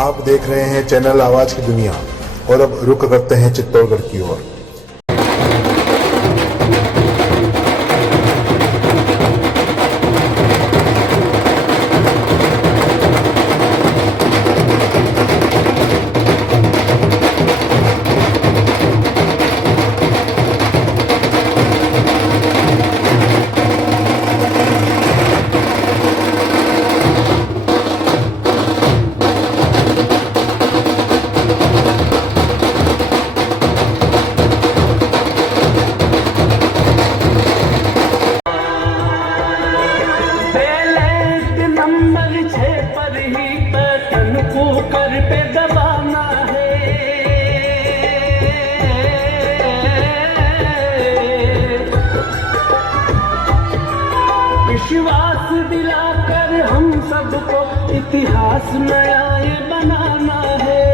आप देख रहे हैं चैनल आवाज की दुनिया और अब रुक करते हैं चित्तौड़गढ़ की ओर। विश्वास दिलाकर हम सबको इतिहास नया ये बनाना है।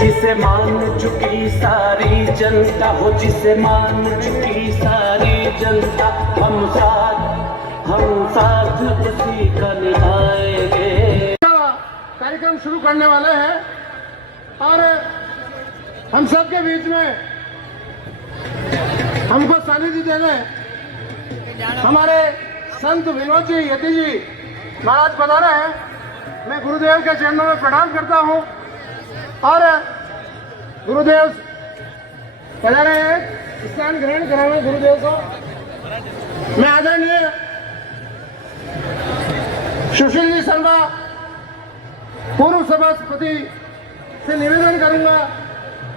जिसे मान चुकी सारी जनता हो, जिसे मान चुकी सारी जनता, हम साथ उसी का निभाएंगे। कार्यक्रम शुरू करने वाले हैं और हम सबके बीच में हमको सानिध्य देने हमारे संत विनोद जी यति जी महाराज पधारे हैं। मैं गुरुदेव के चरणों में प्रणाम करता हूं और गुरुदेव पधारे हैं, स्नान ग्रहण करावे गुरुदेव को। मैं आदरणीय सुशील जी शर्मा पूर्व सभापति से निवेदन करूंगा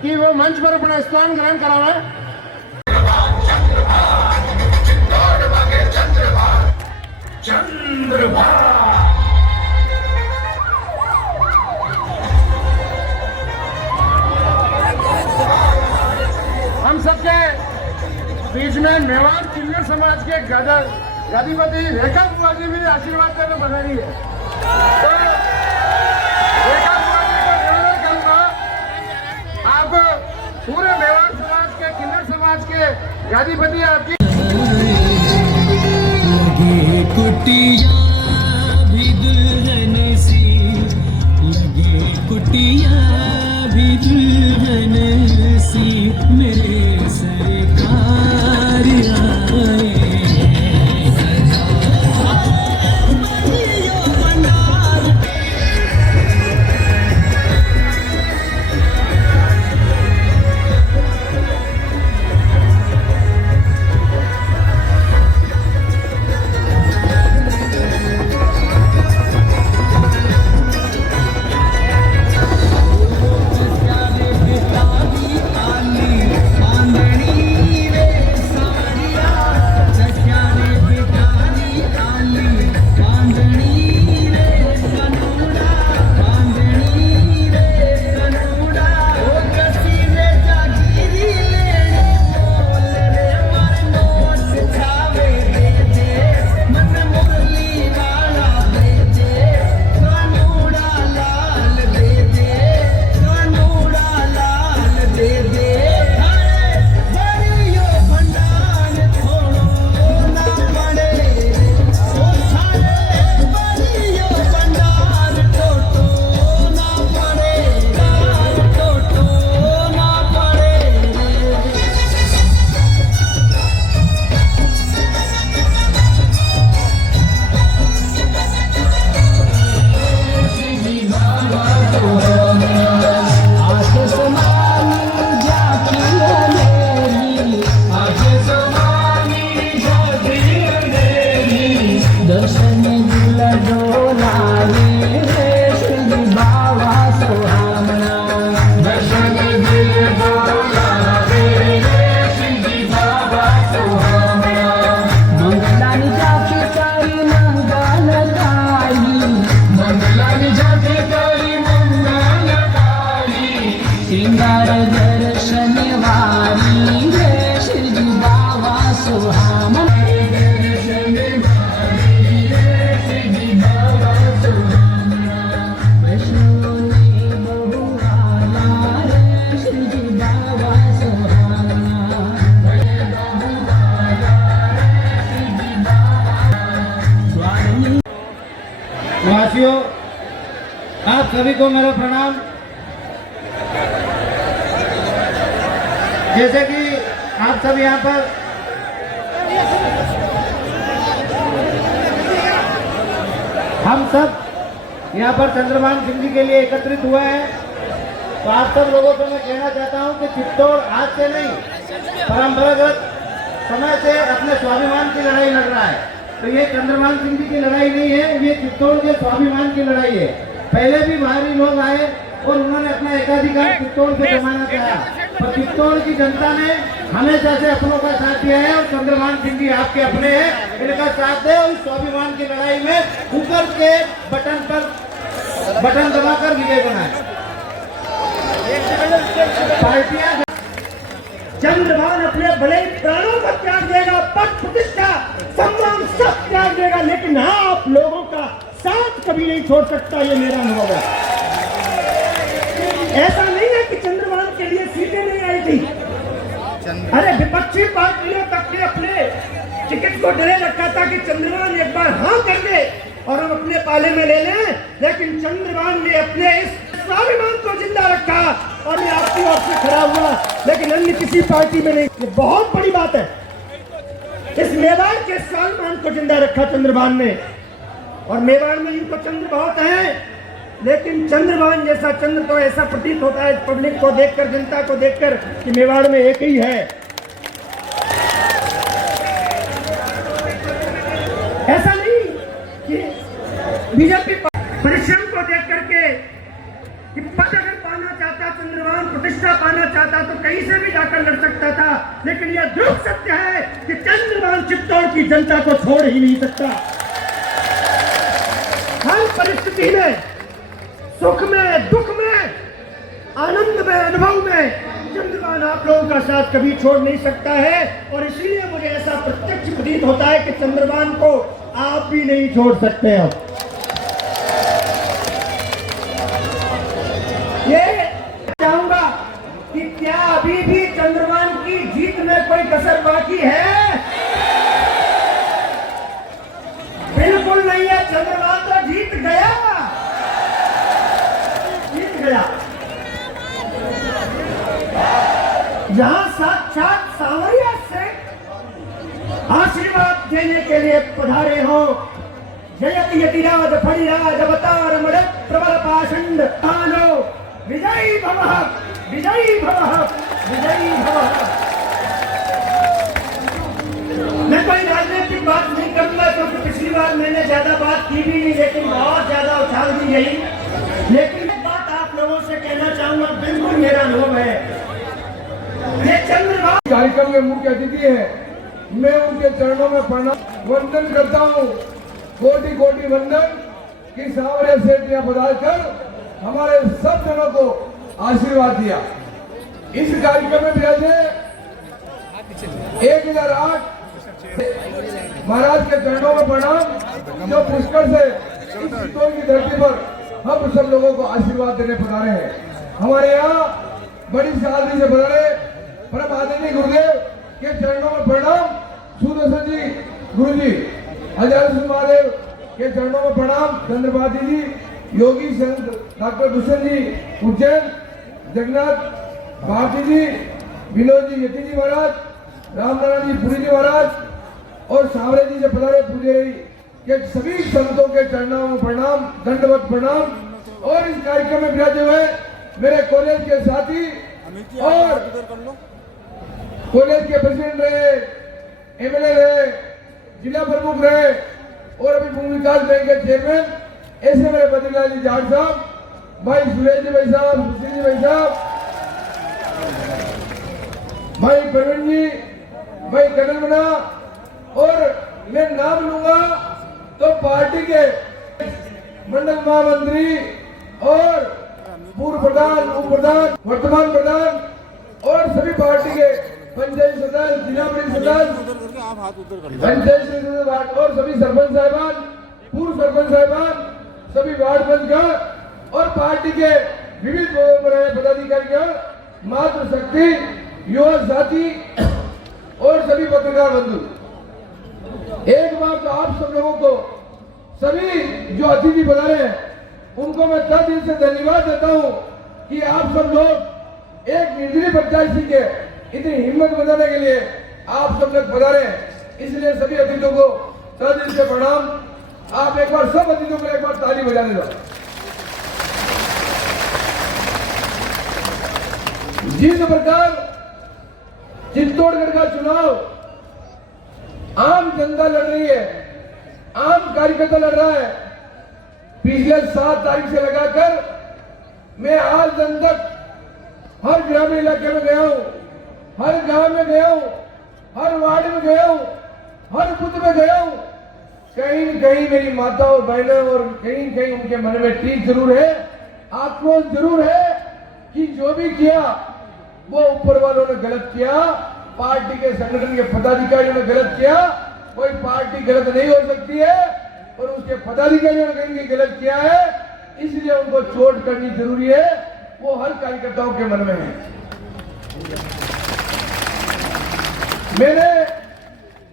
कि वो मंच पर अपना स्नान ग्रहण करावे। हम सबके बीच में मेवाड़ किन्नर समाज के गादीपति रेखा बुआ जी भी आशीर्वाद करने बना रही है। तो रेखा बुआ जी को निवेदन करूंगा, आप पूरे मेवाड़ समाज के किन्नर समाज के गादीपति आपकी कुटिया भी दुल्हन सी लगे, कुटिया भी दुल्हन सी मेरे सरकार आए। साथियों, आप सभी को मेरा प्रणाम। जैसे कि आप सब यहाँ पर हम सब यहाँ पर चंद्रभान सिंह जी के लिए एकत्रित हुए हैं, तो आप सब लोगों को मैं कहना चाहता हूँ कि चित्तौड़ आज से नहीं, परंपरागत समय से अपने स्वाभिमान की लड़ाई लड़ रहा है। तो ये चंद्रभान सिंह जी की लड़ाई नहीं है, ये चित्तौड़ के स्वाभिमान की लड़ाई है। पहले भी बाहरी लोग आए और उन्होंने अपना एकाधिकार चित्तौड़ से जमाना चाहा, पर चित्तौड़ की जनता ने हमेशा से अपनों का साथ दिया है और चंद्रभान सिंह जी आपके अपने हैं, इनका साथ दे और इस स्वाभिमान की लड़ाई में ऊपर के बटन दबाकर विजय बनाए। पार्टियां चंद्रभान अपने भले ही प्राणों का त्याग देगा, पद प्रतिष्ठा सम्मान सब त्याग देगा, लेकिन हाँ आप लोगों का साथ कभी नहीं छोड़ सकता, ये मेरा अनुभव है। ऐसा नहीं है कि चंद्रभान के लिए सीटें नहीं आई थी, अरे विपक्षी पार्टियों तक ने अपने टिकट को डरे रखा था कि चंद्रभान एक बार हाँ कर दे और हम अपने पाले में ले लें, लेकिन चंद्रभान ने अपने इस स्वाभिमान को जिंदा रखा और ये आपकी ओर से खड़ा हुआ, लेकिन अन्य किसी पार्टी में नहीं। ये बहुत बड़ी बात है, इस मेवाड़ के स्वाभिमान को जिंदा रखा चंद्रभान ने। और मेवाड़ में इनको चंद्र बहुत है, लेकिन चंद्रभान जैसा चंद्र तो ऐसा प्रतीत होता है पब्लिक को देखकर, जनता को देखकर, कि मेवाड़ में एक ही है। ऐसा नहीं कि बीजेपी परिश्रम को देख करके कि पद अगर पाना चाहता चंद्रभान, प्रतिष्ठा पाना चाहता तो कहीं से भी जाकर लड़ सकता था, लेकिन यह दुख सत्य है कि चंद्रभान चित्तौड़ की जनता को छोड़ ही नहीं सकता। हर परिस्थिति में, सुख में, दुख में, आनंद में, अनुभव में चंद्रभान आप लोगों का साथ कभी छोड़ नहीं सकता है। और इसलिए मुझे ऐसा प्रत्यक्ष प्रतीत होता है कि चंद्रभान को आप भी नहीं छोड़ सकते हो। ये चाहूंगा कि क्या अभी भी चंद्रभान की जीत में कोई कसर बाकी है? बिल्कुल नहीं है, चंद्रभान तो जीत गया, जीत गया। यहां साक्षात सांवरिया से आशीर्वाद देने के लिए पधारे हो। जयति यतिराज फणिराज अवतार मड़ प्रबल पाषंड आनो विजयी भवः, विजयी भवः, विजयी भवः। मैं कोई राजनीतिक बात नहीं करूंगा क्योंकि पिछली बार मैंने ज्यादा बात की भी नहीं, लेकिन बहुत ज्यादा उछाल दी गई। लेकिन एक बात आप लोगों से कहना चाहूंगा, बिल्कुल मेरा अनुभव है। ये चंद्रभान कार्यक्रम में मुख्य अतिथि है, मैं उनके चरणों में प्रणाम वंदन करता हूँ। कोटि कोटि वंदन कि सांवरिया सेठ ने पधार कर हमारे सब जनों को आशीर्वाद दिया। इस कार्यक्रम में भी 1008 महाराज के चरणों में प्रणाम, जो पुष्कर से इस चित्तौड़ की धरती पर हम सब लोगों को आशीर्वाद देने पधारे हैं। हमारे यहाँ बड़ी सादगी से पधारे परम आदरणीय गुरुदेव के चरणों में प्रणाम। सुदर्शन जी गुरु जी, हजार सिंह महादेव के चरणों में प्रणाम। चंद्रभाती जी, योगी संत डॉक्टर भूषण जी उज्जैन, जगन्नाथ भारती जी, विनोद जी यति जी महाराज, रामनारायण जी पुरी जी महाराज और सावरे जी से पधारे पुजारी के सभी संतों के चरणों में प्रणाम, दंडवत प्रणाम। और इस कार्यक्रम में विराजे हुए मेरे कॉलेज के साथी और कॉलेज के प्रेसिडेंट रहे, एमएलए रहे, जिला प्रमुख रहे और अभी भूमि विकास बैंक के चेयरमैन, ऐसे मेरे बद्रीलाल जी जाट साहब, भाई सुरेश जी भाई साहब, सुशील जी भाई साहब, भाई प्रवीण जी, भाई कनल मना, और मैं नाम लूंगा तो पार्टी के मंडल महामंत्री और पूर्व प्रधान, उप प्रधान, वर्तमान प्रधान और सभी पार्टी के पंचायत सदस्य, जिला परिषद सदस्य, पंचायत सदस्य और सभी सरपंच साहिबान, पूर्व सरपंच साहिबान, सभी वार्ड पंच और पार्टी के विविध पदाधिकारीगण, मातृशक्ति, युवा साथी और सभी पत्रकार बंधु, एक बार तो आप सब लोगों को सभी जो अतिथि पधारे हैं उनको मैं तहे दिल से धन्यवाद देता हूं कि आप सब लोग एक निर्दलीय प्रत्याशी के इतनी हिम्मत बनाने के लिए आप सब लोग पधारे, इसलिए सभी अतिथियों को तहे दिल से प्रणाम। आप एक बार सब अतिथियों को एक बार ताली बजाने दो। जिस प्रकार चित्तौड़गढ़ का चुनाव आम जनता लड़ रही है, आम कार्यकर्ता लड़ रहा है, पिछले 7 तारीख से लगाकर मैं आज दिन तक हर ग्रामीण इलाके में गया हूं, हर गांव में गया हूं, हर वार्ड में गया हूं, हर बूथ में गया हूं। कहीं न कहीं मेरी माता और बहनें और कहीं न कहीं उनके मन में टीक जरूर है, आक्रोश जरूर है कि जो भी किया वो ऊपर वालों ने गलत किया, पार्टी के संगठन के पदाधिकारियों ने गलत किया। कोई पार्टी गलत नहीं हो सकती है और उसके पदाधिकारियों ने कहीं गलत किया है, इसलिए उनको चोट करनी जरूरी है, वो हर कार्यकर्ताओं के मन में है।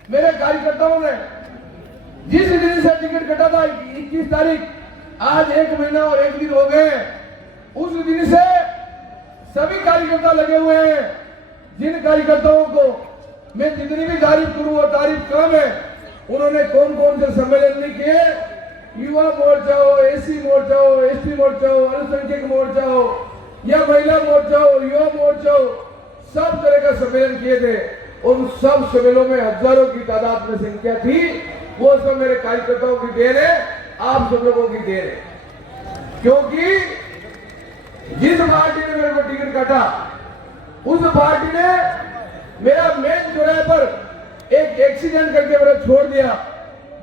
मेरे कार्यकर्ताओं ने जिस दिन से टिकट कटा था 21 तारीख, आज 1 महीना और 1 दिन हो गए, उस दिन से सभी कार्यकर्ता लगे हुए हैं। जिन कार्यकर्ताओं को मैं जितनी भी तारीफ करूं वो तारीफ कम है। उन्होंने कौन कौन से सम्मेलन नहीं किए, युवा मोर्चा हो, एसी मोर्चा हो, एसटी मोर्चा हो, अल्पसंख्यक मोर्चा हो या महिला मोर्चा हो, युवा मोर्चा हो, सब तरह का सम्मेलन किए थे। उन सब सम्मेलनों में हजारों की तादाद में संख्या थी। वो सब मेरे कार्यकर्ताओं की देन है, आप सब लोगों की देन है। क्योंकि जिस पार्टी ने मेरे को टिकट काटा, उस पार्टी ने मेरा मेन चौराहे पर एक एक्सीडेंट करके मेरा छोड़ दिया।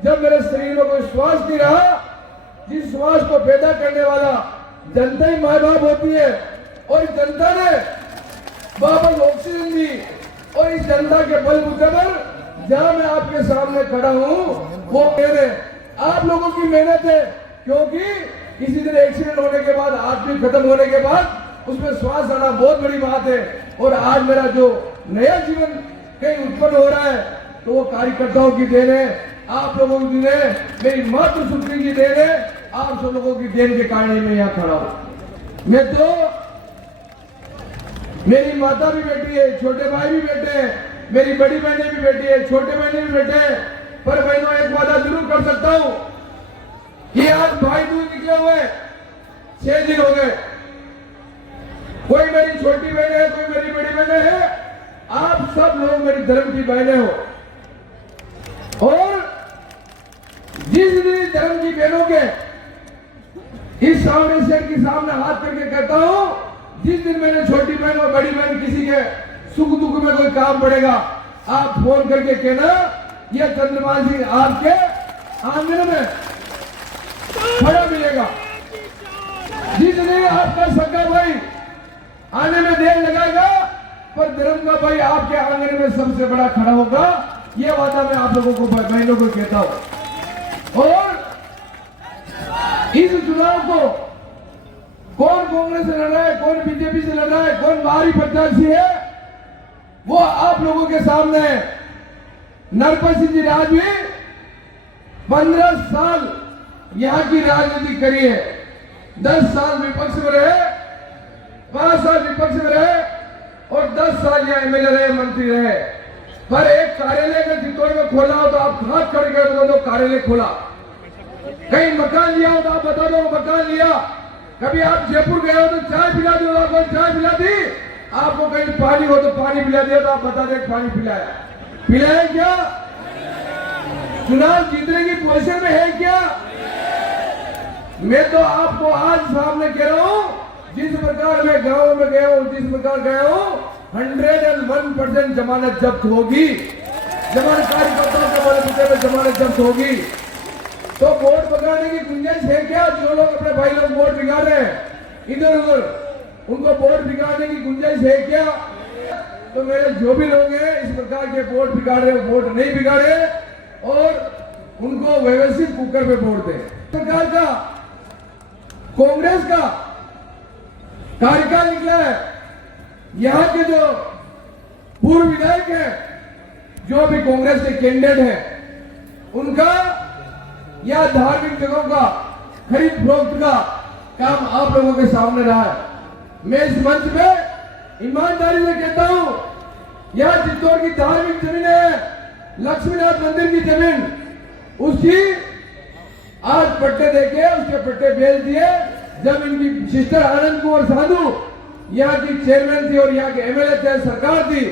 जब मेरे शरीर में कोई श्वास नहीं रहा, जिस श्वास को पैदा करने वाला जनता ही माँ बाप होती है, और इस जनता ने वापस ऑक्सीजन दी, और इस जनता के बलबूते पर जहां मैं आपके सामने खड़ा हूं वो मेरे आप लोगों की मेहनत है। क्योंकि किसी दिन एक्सीडेंट होने के बाद, आदमी खत्म होने के बाद उसमें श्वास आना बहुत बड़ी बात है, और आज मेरा जो नया जीवन कहीं उत्पन्न हो रहा है तो वो कार्यकर्ताओं की देन है, आप लोगों की देन है, मेरी मातृशक्ति की देन है। आप सब लोगों की देन के कारण मैं यहाँ खड़ा हूं। मैं तो, मेरी माता भी बैठी है, छोटे भाई भी बैठे हैं, मेरी बड़ी बहनें भी बैठी है, छोटे बहनें भी बैठे हैं, पर मैं तो एक वादा जरूर कर सकता हूं कि आज भाई दूज निकले हुए 6 दिन हो गए। कोई मेरी छोटी बहन है, कोई मेरी बड़ी बहनें है, आप सब लोग मेरी धर्म की बहनें हो। और जिस दिन धर्म की बहनों के इस सामने शेर के सामने हाथ करके कहता हूं, जिस दिन मेरे छोटी बहन और बड़ी बहन किसी के सुख दुख में कोई काम पड़ेगा, आप फोन करके कहना ये चंद्रमान सिंह आपके आंगन में खड़ा मिलेगा। जिस दिन आपका सगा भाई आने में देर लगाएगा, पर धर्म का भाई आपके आंगन में सबसे बड़ा खड़ा होगा। ये वादा मैं आप लोगों को, बहनों को कहता हूं। और इस चुनाव को कौन कांग्रेस से लड़ रहा है, कौन बीजेपी से लड़ रहा है, कौन बाहरी प्रत्याशी है, वो आप लोगों के सामने है। नरपत सिंह जी राज भी 15 साल यहां की राजनीति करी है, 10 साल विपक्ष में रहे, 5 साल विपक्ष में रहे और 10 साल यहाँ एमएलए रहे, मंत्री रहे। पर एक कार्यालय का चित्तौड़ में खोला हो तो आप हाथ खड़े कर बता दो कार्यालय खोला। कहीं मकान लिया हो तो आप बता दो मकान लिया। कभी आप जयपुर गए हो तो चाय पिला दी, आपको चाय पिला दी। आपको कहीं पानी हो तो पानी पिला दिया तो आप बता दें पानी पिलाया। पिलाया क्या? चुनाव जीतने की पोजीशन में है क्या? मैं तो आपको आज सामने कह रहा हूं, जिस प्रकार मैं गांव में गया हूं, जिस प्रकार गया हूं, 101% जमानत जब्त होगी। जमानत कार्यकर्ताओं के बलबूते में जमानत जब्त होगी। तो वोट बिगाड़ने की गुंजाइश है क्या? जो लोग अपने भाई लोग वोट बिगाड़ रहे हैं इधर उधर, उनको वोट बिगाड़ने की गुंजाइश है क्या? तो मेरे जो भी लोग हैं इस प्रकार के वोट बिगाड़ रहे, वोट नहीं बिगाड़े और उनको व्यवस्थित कुकर पे वोट दें। सरकार का, कांग्रेस का कार्यकाल निकला है। यहाँ के जो पूर्व विधायक हैं, जो भी कांग्रेस के कैंडिडेट हैं, उनका या धार्मिक जगहों का खरीद फरोख्त का काम आप लोगों के सामने रहा है। मैं इस मंच पे ईमानदारी से कहता हूं, यह चित्तौड़ की धार्मिक जमीन है, लक्ष्मीनाथ मंदिर की जमीन, उसकी आज पट्टे देके उसके पट्टे बेच दिए। जब इनकी सिस्टर आनंद कुमार साधु यहाँ की चेयरमैन थी और यहाँ के एमएलए थे, सरकार थी,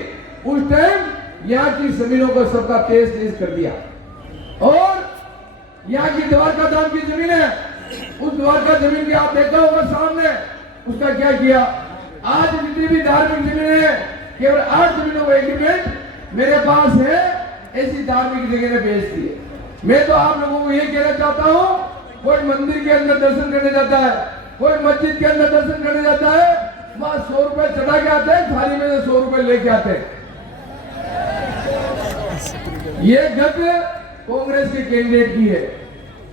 उस टाइम यहाँ की जमीनों को सबका तेज कर दिया। और यहाँ की द्वारका धाम की जमीन है, उस द्वारका जमीन की आप देखा होगा सामने, उसका क्या किया। आज जितनी भी धार्मिक जमीन है, केवल 8 जमीनों का एग्रीमेंट मेरे पास है, ऐसी धार्मिक जगह बेच दी है। मैं तो आप लोगों को ये कहना चाहता हूँ, कोई मंदिर के अंदर दर्शन करने जाता है, कोई मस्जिद के अंदर दर्शन करने जाता है, वहां 100 रुपए चढ़ा के आते हैं, थाली में से 100 रुपए लेके आते हैं। ये गत कांग्रेस के कैंडिडेट की है।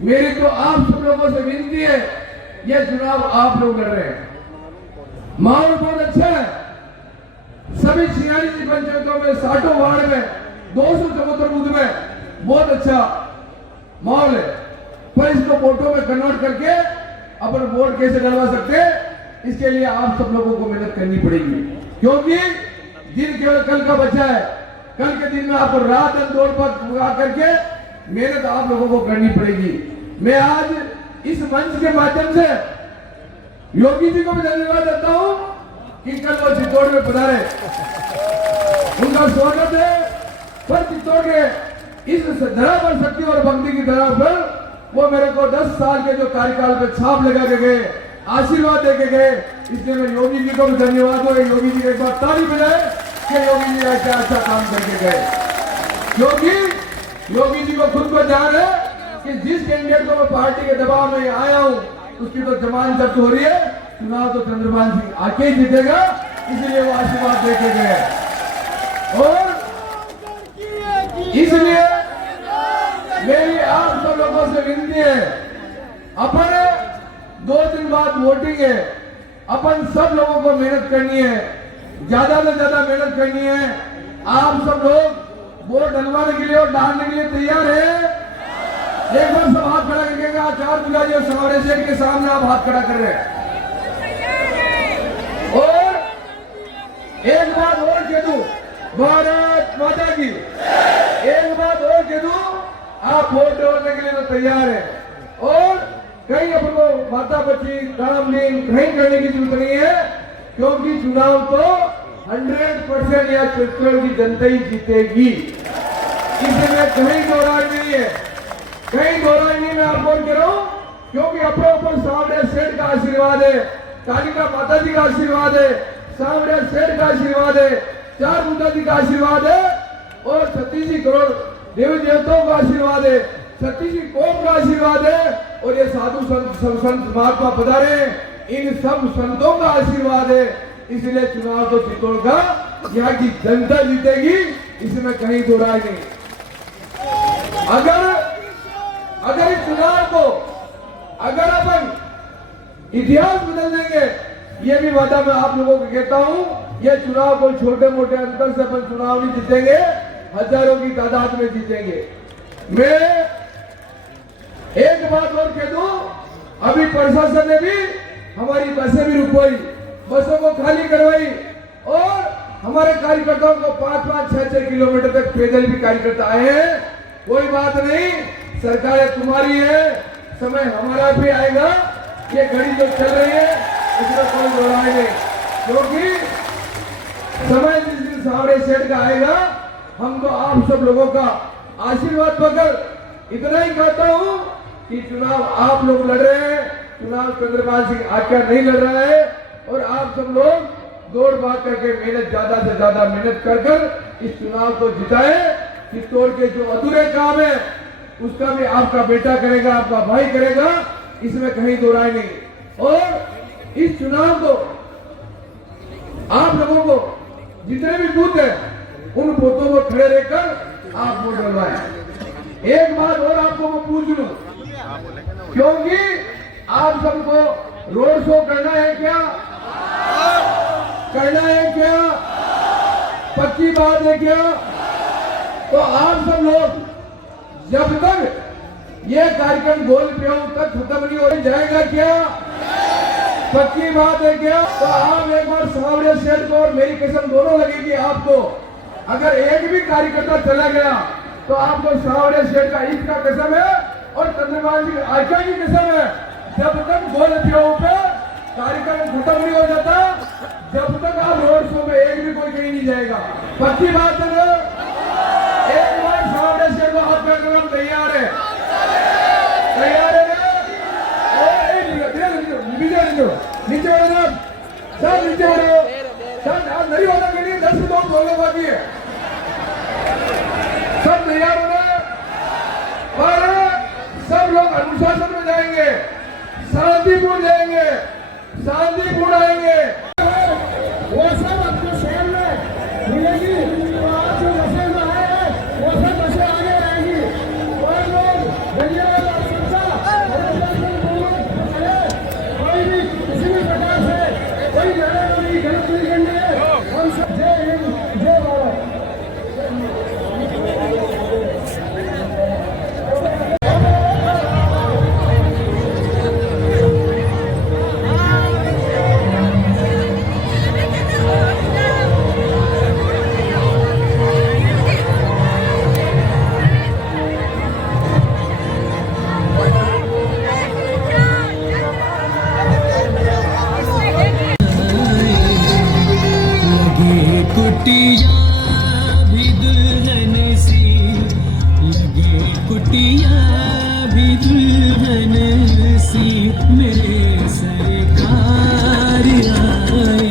मेरी तो आप सब लोगों से विनती है, यह चुनाव आप लोग लड़ रहे हैं, माहौल बहुत अच्छा है। सभी 46 पंचायतों में, 60 वार्ड में, 274 बूथ में बहुत अच्छा माहौल है। पर इसको वोटों में कन्वर्ट करके अपन वोट कैसे डलवा सकते हैं, इसके लिए आप सब लोगों को मेहनत करनी पड़ेगी, क्योंकि दिन केवल कल का बचा है। कल के दिन में आपको रात दिन दौड़ पर करके मेहनत आप लोगों को करनी पड़ेगी। मैं आज इस मंच के माध्यम से योगी जी को भी धन्यवाद देता हूं कि कल वो चित्तौड़ में पधारे, उनका स्वागत है। पर चित्तौड़ के इस धरा पर शक्ति और भक्ति की धरा पर वो मेरे को 10 साल के जो कार्यकाल पे छाप लगा के गए, आशीर्वाद दे के गए, इसलिए मैं योगी जी को भी धन्यवाद दूंगा। योगी जी एक बार ताली बजाए कि योगी जी ऐसा अच्छा काम करके गए, क्योंकि योगी जी को खुद को ध्यान है कि जिस कैंडिडेट को मैं पार्टी के दबाव में आया हूं, उसकी तो जमानत जब्त हो रही है, चुनाव तो चंद्रमान सिंह आके ही जीतेगा, इसलिए वो आशीर्वाद दे के गए। और इसलिए मेरी आप सब लोगों से विनती है, अपन 2 दिन बाद वोटिंग है, अपन सब लोगों को मेहनत करनी है, ज्यादा से ज्यादा मेहनत करनी है। आप सब लोग वोट डलवाने के लिए और डालने के लिए तैयार है? एक बार सब हाथ खड़ा करके 4 पुजारी और सवारे सेठ के सामने आप हाथ खड़ा कर रहे हैं। और एक बात और कह दूं, भारत माता की, एक बात और कह दूं, आप वोट डालने के लिए तो तैयार है, और कहीं अपन को माता बच्ची रामलीन कहीं करने की जरूरत नहीं है, क्योंकि चुनाव तो 100% या चित्तौड़ की जनता ही जीतेगी, इसमें कहीं दो राय नहीं है, कहीं दो राय नहीं। मैं आपको कह रहा हूं, क्योंकि अपने ऊपर सामने सेठ का आशीर्वाद है, कालिका माता जी का आशीर्वाद है, सामने सेठ का आशीर्वाद है, 4 मुद्दा जी का आशीर्वाद है, और 36 करोड़ देवी देवताओं का आशीर्वाद है, 36 कौम का आशीर्वाद है, और ये साधु संत महात्मा पधारे, इन सब संतों का आशीर्वाद है। इसलिए चुनाव तो चित्तौड़ का यहाँ की जनता जीतेगी, इसमें कहीं दो राय नहीं। अगर इस चुनाव को अगर अपन इतिहास बदल देंगे, ये भी वादा मैं आप लोगों को कहता हूं, ये चुनाव कोई छोटे मोटे अंतर से अपन चुनाव नहीं जीतेंगे, हजारों की तादाद में जीतेंगे। मैं एक बात और कह दूं, अभी प्रशासन ने भी हमारी बसें भी रुकवाई, बसों को खाली करवाई, और हमारे कार्यकर्ताओं को 5-5, 6-6 किलोमीटर तक पैदल भी कार्यकर्ता आए हैं। कोई बात नहीं, सरकारें तुम्हारी है, समय हमारा भी आएगा, ये घड़ी जो चल रही है इसमें कोई दोहराए नहीं, क्योंकि समय जिस दिन सामने सेठ का आएगा, हम तो आप सब लोगों का आशीर्वाद पाकर इतना ही कहता हूं कि चुनाव आप लोग लड़ रहे हैं, चुनाव चंद्रमान सिंह आज्ञा नहीं लड़ रहा है, और आप सब लोग दौड़ भाग करके मेहनत, ज्यादा से ज्यादा मेहनत कर इस चुनाव को जिताए। चित्तौड़ के जो अधूरे काम है उसका भी आपका बेटा करेगा, आपका भाई करेगा, इसमें कहीं दो राय नहीं। और इस चुनाव को आप लोगों को जितने भी बूथ है उन बूथों को खड़े रहकर आप वोट डलवाएं। एक बात और आपको मैं पूछ लूं, क्योंकि आप सबको रोड शो करना है क्या? करना है क्या? पक्की बात है क्या? तो आप सब लोग जब तक ये कार्यक्रम गोल प्याऊ तक खत्म नहीं हो जाएगा क्या? पक्की बात है क्या? तो आप एक बार सावड़े सेठ को और मेरी कसम दोनों लगेगी आपको, अगर एक भी कार्यकर्ता चला गया तो आपको सावड़े सेठ का ईद का कसम है और चंद्रबाबू जी आज्ञा की कसम है, जब तक गोल प्याऊ पे कार्यक्रम खत्म नहीं हो जाता, जब तक आप रोड शो में एक भी कोई कहीं नहीं जाएगा। पक्की बात है ना? एक बार सावड़े सेठ को आपका कदम तैयार है, तैयार है ना? नीचे वाले सब नीचे वाले सब नहीं होता के लिए 10 लोग बोलने बाकी है, सब तैयार हो गए और सब लोग अनुशासन में जाएंगे, शांतिपूर्ण जाएंगे, शांतिपूर्ण आएंगे। वो सब अपने शहर में मिलेगी, तो आप जो बसें में आए हैं वो सब बसें आगे रहेंगी और लोग धन्यवाद आप सबका। कोई भी किसी भी प्रकार से कोई नाराजगी गलत नहीं करनी है। हम सब जय हिंद जय भारत। कुटिया भी दुल्हन सी लगे, कुटिया भी दुल्हन सी मेरे सरकार आए।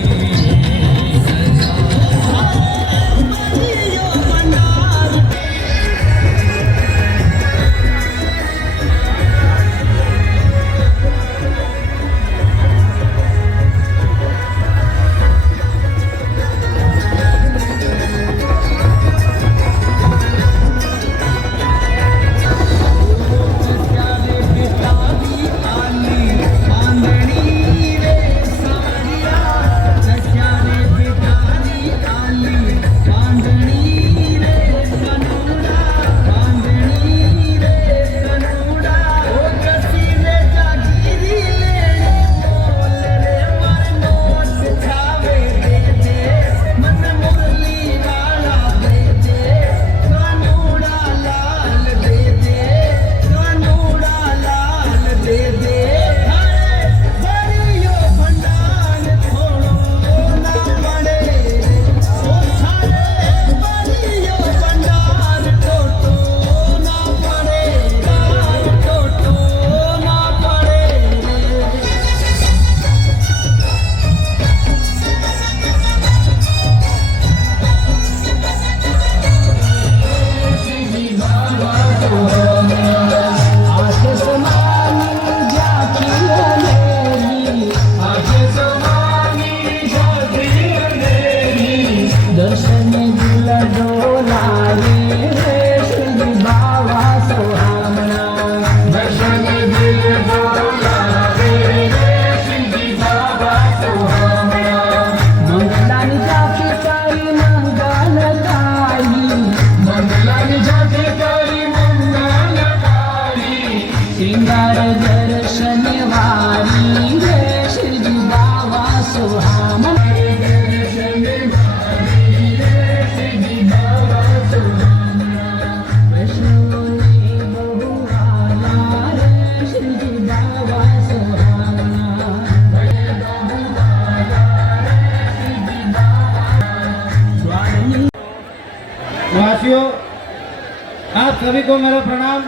श्रृंगार दर्शन वारी रे श्री बाबा सुहामन। वासियों, आप सभी को मेरा प्रणाम।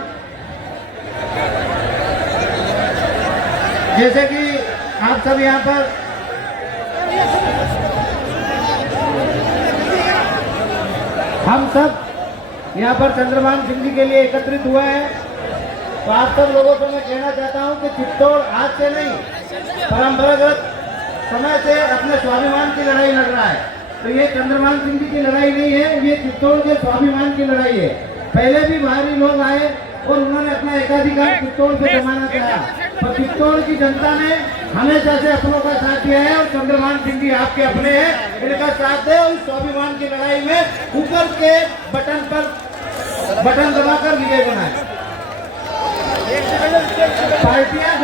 जैसे कि आप सब यहाँ पर हम सब यहाँ पर चंद्रभान सिंह जी के लिए एकत्रित हुए हैं, तो आप सब लोगों को मैं कहना चाहता हूँ कि चित्तौड़ आज से नहीं, परंपरागत समय से अपने स्वाभिमान की लड़ाई लड़ रहा है। तो ये चंद्रभान सिंह जी की लड़ाई नहीं है, ये चित्तौड़ के स्वाभिमान की लड़ाई है। पहले भी बाहरी लोग आए और उन्होंने अपना एकाधिकार चित्तौड़ से जमाना चाहा, पर चित्तौड़ की जनता ने हमेशा से अपनों का साथ दिया है और चंद्रभान सिंह जी आपके अपने हैं, इनका साथ दे और स्वाभिमान की लड़ाई में ऊपर के बटन पर बटन दबाकर विजय बनाए। पार्टियां